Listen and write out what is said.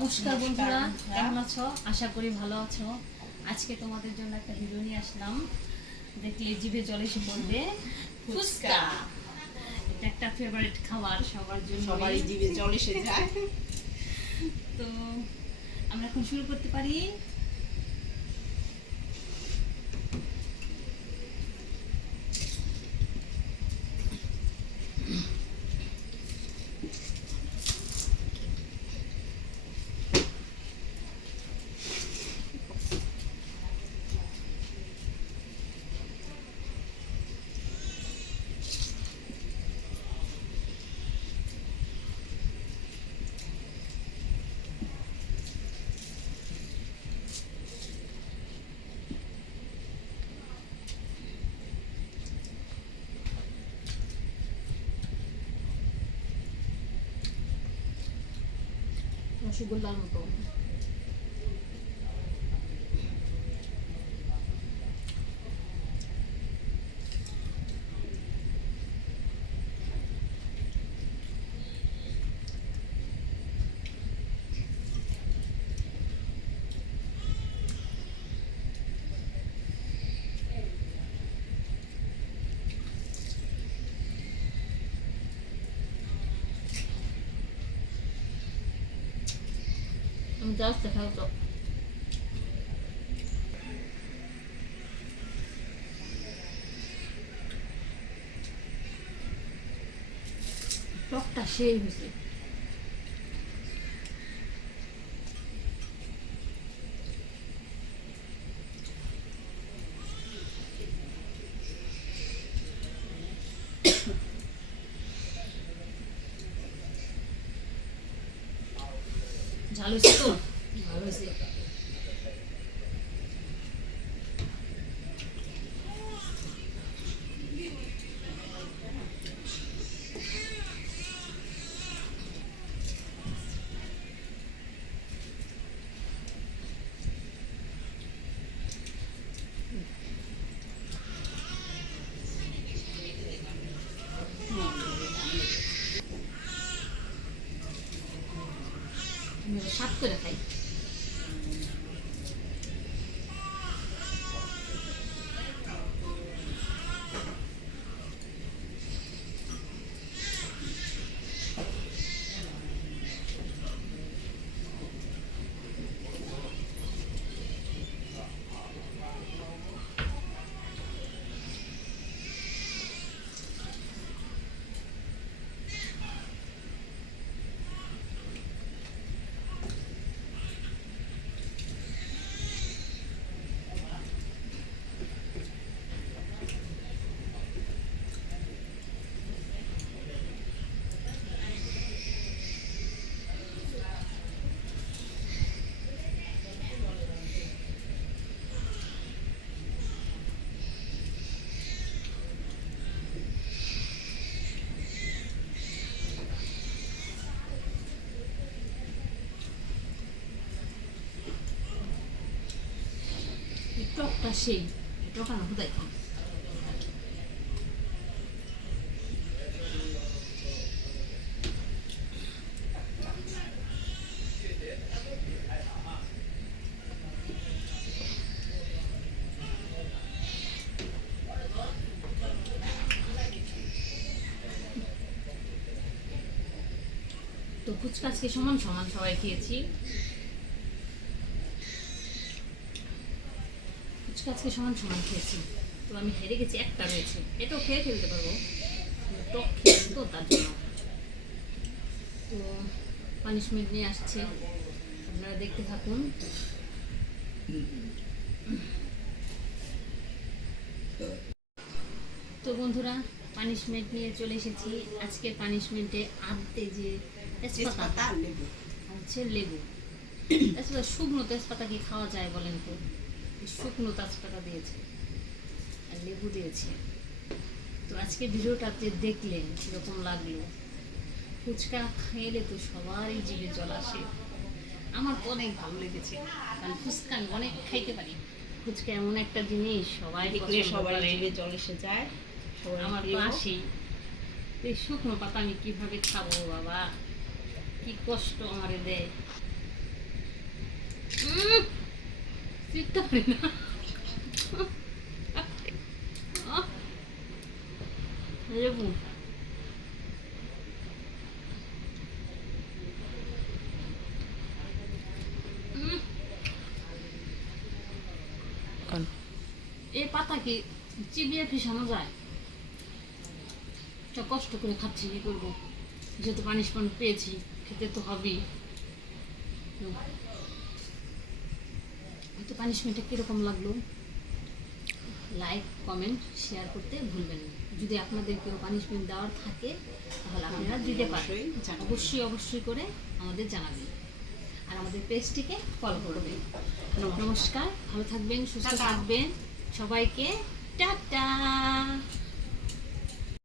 নমস্কার বন্ধুরা, কেমন আছো? আশা করি ভালো আছো। আজকে তোমাদের জন্য একটা ভিডিও নিয়ে আসলাম, দেখলে জিভে জল এসে পড়বে। ফুচকা, এটা একটা ফেভারিট খাবার সবার জন্য, সবারই জিভে জল এসে যায়। তো আমরা এখন শুরু করতে পারি। রসগোল্লার মতো আমি জাস্ট দেখাও তো। টকটা সেই হয়েছে। ঝাল হয়েছে তো, ভালো হয়েছে। সাত করে খাই। টকটা সেই, টকা না হুদাই খাই। তো ফুচকা আজকে সমান সমান সবাই খেয়েছি। ফুচকা আজকে সমান সমান খেয়েছি। তো আমি হেরে গেছি, একটা রয়েছে, এটাও খেয়ে ফেলতে পারবো, টক খেয়েছি তো তার জন্য। তো পানিশমেন্ট নিয়ে আসছে, আপনারা দেখতে থাকুন। তো বন্ধুরা, পানিশমেন্ট নিয়ে চলে এসেছি। আজকের পানিশমেন্টে আনতে যে তেজপাতা হচ্ছে লেবু। তেজপাতা, শুকনো তেজপাতা কি খাওয়া যায় বলেন তো? শুকনো তেজপাতা দিয়েছে আর লেবু দিয়েছে। তো আজকে ভিডিওটা যে দেখলেন কীরকম লাগলো? ফুচকা খেলে তো সবারই জিভে জল আসে। আমার তো অনেক ভালো লেগেছে, কারণ ফুচকা আমি অনেক খাইতে পারি। ফুচকা এমন একটা জিনিস সবাই দেখলে সবার জিভে জল এসে যায়। আমার তো আসেই। এই শুকনো পাতা আমি কিভাবে খাবো বাবা, কি কষ্ট আমারে দেয়। চিনতে পারি না। লেবু এই পাতা কি চিবিয়ে ফিসানো যায়? তা কষ্ট করে খাচ্ছি, কি করবো, যেহেতু পানিশমেন্ট পেয়েছি খেতে তো হবেই। তো পানিশমেন্টটা কিরকম লাগলো লাইক কমেন্ট শেয়ার করতে ভুলবেন না। যদি আপনাদের কেউ পানিশমেন্ট দেওয়ার থাকে তাহলে আপনারা দিতে পারেন, অবশ্যই অবশ্যই করে আমাদের জানাবেন আর আমাদের পেজটিকে ফলো করবেন। নমস্কার, ভালো থাকবেন, সুস্থ থাকবেন, সবাইকে টাটা।